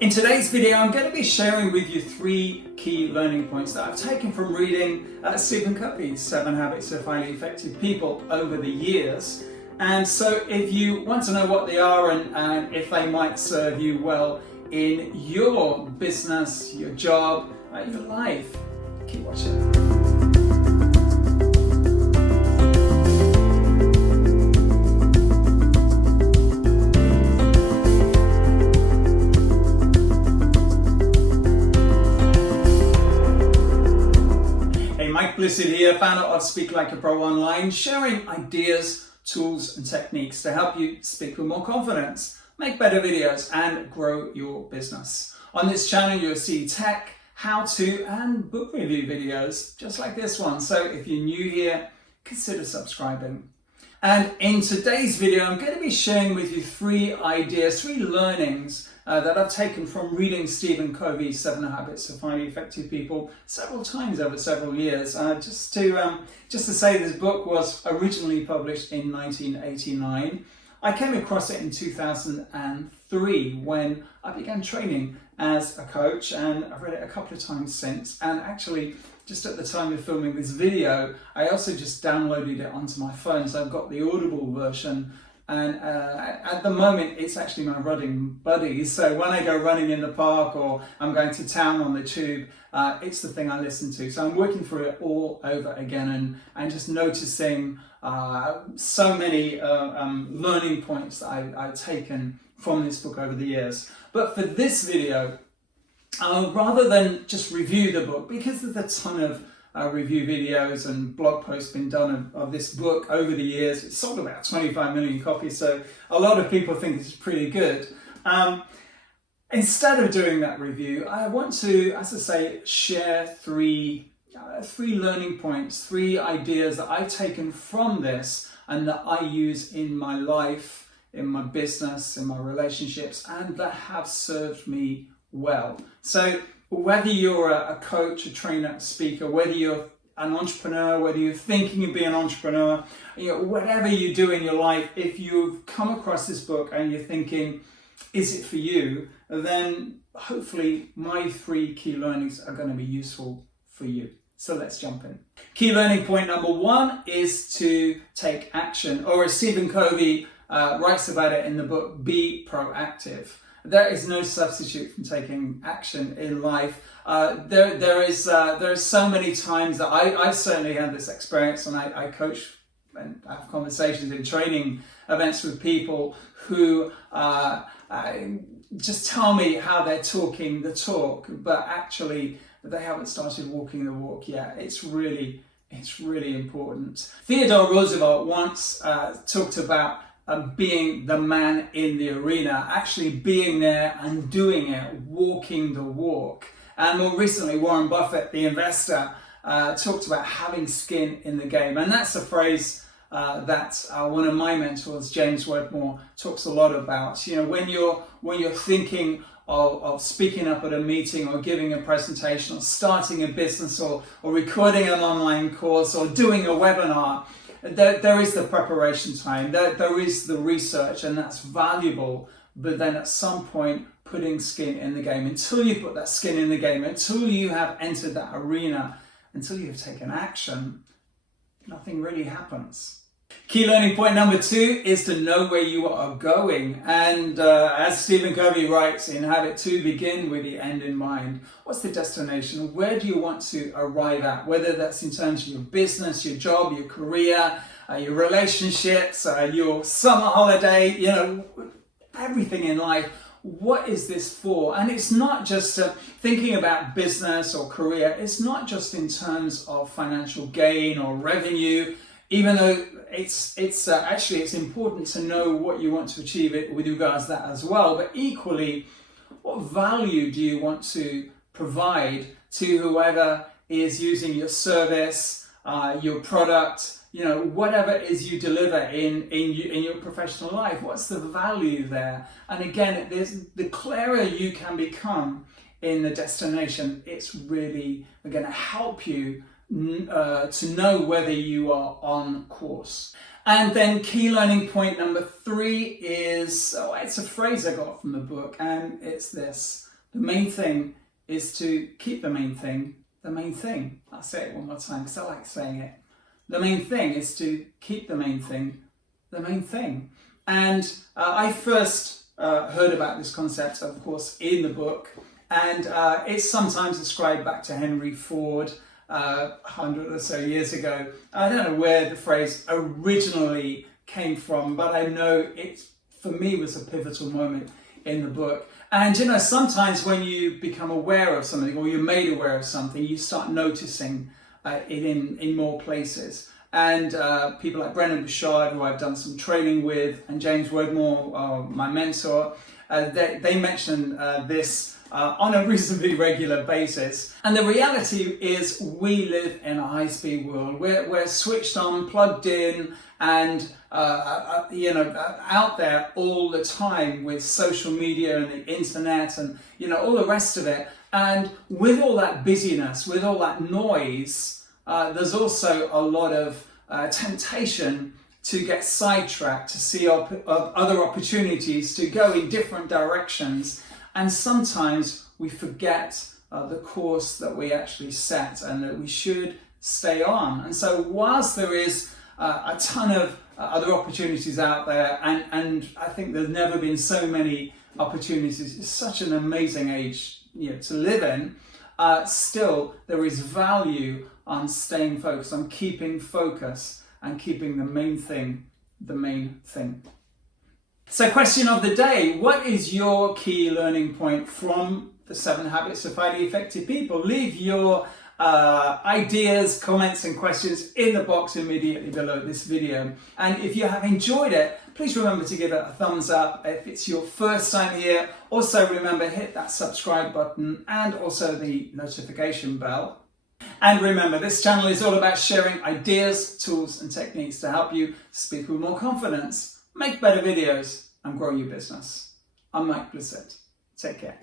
In today's video, I'm going to be sharing with you 3 key learning points that I've taken from reading Stephen Covey's 7 Habits of Highly Effective People over the years. And so if you want to know what they are and if they might serve you well in your business, your job, your life, keep watching. Blissed here, founder of Speak Like a Pro Online, sharing ideas, tools and techniques to help you speak with more confidence, make better videos and grow your business. On this channel you'll see tech, how-to and book review videos just like this one. So if you're new here, consider subscribing. And in today's video I'm going to be sharing with you 3 ideas, 3 learnings that I've taken from reading Stephen Covey's 7 Habits of Highly Effective People several times over several years. Just to say, this book was originally published in 1989. I came across it in 2003 when I began training as a coach, and I've read it a couple of times since. And actually, just at the time of filming this video, I also just downloaded it onto my phone, so I've got the Audible version. And at the moment, it's actually my running buddy. So when I go running in the park or I'm going to town on the tube, it's the thing I listen to. So I'm working through it all over again and just noticing so many learning points that I've taken from this book over the years. But for this video, rather than just review the book, because there's a ton of review videos and blog posts been done of this book over the years. It's sold about 25 million copies, so a lot of people think it's pretty good. Instead of doing that review, I want to, as I say, share three learning points, 3 ideas that I've taken from this and that I use in my life, in my business, in my relationships, and that have served me well. So whether you're a coach, a trainer, a speaker, whether you're an entrepreneur, whether you're thinking of being an entrepreneur, whatever you do in your life, if you've come across this book and you're thinking, is it for you? Then hopefully my 3 key learnings are going to be useful for you. So let's jump in. Key learning point number 1 is to take action, or as Stephen Covey writes about it in the book, be proactive. There is no substitute from taking action in life. There is so many times that I've certainly had this experience, and I coach and have conversations in training events with people who just tell me how they're talking the talk, but actually they haven't started walking the walk yet. It's really important. Theodore Roosevelt once talked about being the man in the arena, actually being there and doing it, walking the walk. And more recently, Warren Buffett, the investor, talked about having skin in the game. And that's a phrase that one of my mentors, James Wedmore, talks a lot about. When you're thinking of speaking up at a meeting or giving a presentation or starting a business or recording an online course or doing a webinar, there is the preparation time, there is the research, and that's valuable. But then at some point, putting skin in the game, until you put that skin in the game, until you have entered that arena, until you have taken action, nothing really happens. Key learning point number 2 is to know where you are going. And as Stephen Covey writes in Habit 2, begin with the end in mind. What's the destination? Where do you want to arrive at? Whether that's in terms of your business, your job, your career, your relationships, your summer holiday, everything in life. What is this for? And it's not just thinking about business or career. It's not just in terms of financial gain or revenue, even though it's important to know what you want to achieve it with regards to that as well. But equally, what value do you want to provide to whoever is using your service, your product, whatever it is you deliver in your professional life? What's the value there? And again, the clearer you can become in the destination, it's really going to help you to know whether you are on course. And then key learning point number 3 is, it's a phrase I got from the book, and it's this: The main thing is to keep the main thing the main thing. I'll say it one more time because I like saying it. The main thing is to keep the main thing the main thing. And I first heard about this concept, of course, in the book. And it's sometimes ascribed back to Henry Ford 100 or so years ago. I don't know where the phrase originally came from, but I know it, for me, was a pivotal moment in the book. And you know, sometimes when you become aware of something or you're made aware of something, you start noticing it in more places. And people like Brendan Bouchard, who I've done some training with, and James Wedmore, my mentor, they mention this on a reasonably regular basis. And the reality is we live in a high-speed world. We're switched on, plugged in, and out there all the time with social media and the internet and all the rest of it. And with all that busyness, with all that noise, there's also a lot of temptation to get sidetracked, to see other opportunities, to go in different directions. And sometimes we forget the course that we actually set and that we should stay on. And so whilst there is a ton of other opportunities out there, and I think there's never been so many opportunities, it's such an amazing age to live in, still there is value on staying focused, on keeping focus and keeping the main thing the main thing. So question of the day, what is your key learning point from the 7 Habits of Highly Effective People? Leave your ideas, comments and questions in the box immediately below this video. And if you have enjoyed it, please remember to give it a thumbs up. If it's your first time here, also remember hit that subscribe button and also the notification bell. And remember, this channel is all about sharing ideas, tools and techniques to help you speak with more confidence, make better videos and grow your business. I'm Mike Blissett. Take care.